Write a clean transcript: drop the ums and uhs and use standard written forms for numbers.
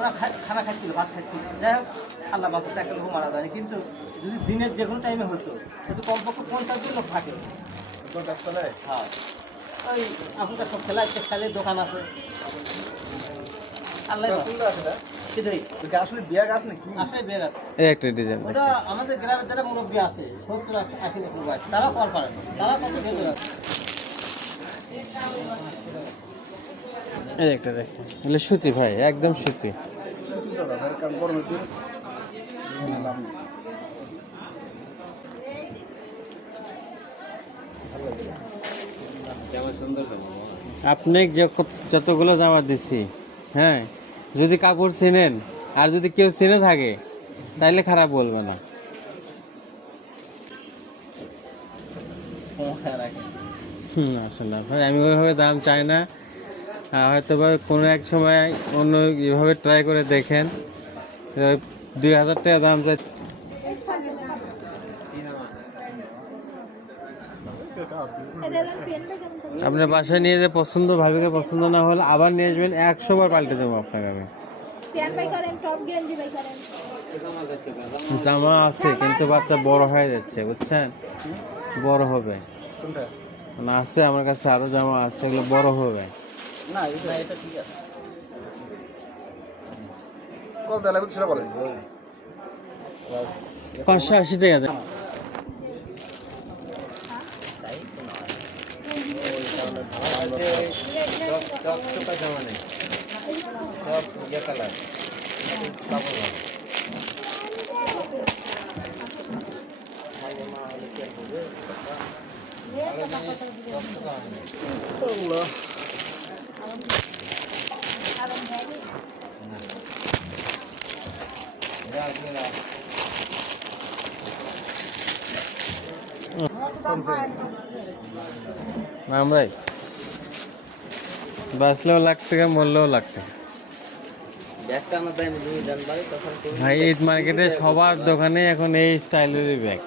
ওরা খানা খাচ্ছিল, ভাত খাচ্ছিল, যাই হোক আল্লাহ বাচ্চা একটা লোক মারা যায়নি। কিন্তু যদি দিনের যে কোনো টাইমে হতো কিন্তু কমপক্ষে 50 জন লোক থাকে। হ্যাঁ, ওই এখনকার সব খেলা একটা খেলের দোকান আছে। আল্লাহ আসলে বিয়া গাছ নাকি? আসলে বিয়া গাছ। এই একটা ডিজাইন। ওটা আমাদের গ্রামের যারা মুরব্বী আছে 70-80 বছর বয়স, তারা কর পারে না, তারা কত ভেবে আছে। এই একটা দেখেন, এগুলো সুতি ভাই, একদম সুতি। আপনি যতগুলো জামা দিছি, হ্যাঁ, যদি কাপড় চেনেন আর যদি কেউ চেনে থাকে তাইলে খারাপ বলবে না। আসলে ভাই আমি ওইভাবে দাম চাই না। হয়তো বা কোনো এক সময় অন্য এভাবে ট্রাই করে দেখেন, 2000 টাকা দাম চাই। আপনার বাসায় নিয়ে যে পছন্দ, ভাবিকে পছন্দ না হলে আবার নিয়ে আসবেন, 100 বার পাল্টে দেবো আপনাকে আমি। জামা আছে কিন্তু বাচ্চা বড় হয়ে যাচ্ছে, বুঝছেন, বড় হবে না। আছে আমার কাছে আরো জামা আছে, এগুলো বড় হবে না। এটা ঠিক আছে। 580 টাকা দেন। আমরাই বাঁচলেও লাখ টাকা, মরলেও লাখ টাকা ভাই। এই মার্কেটে সবার দোকানে এখন এই স্টাইলেরই ব্যাগ।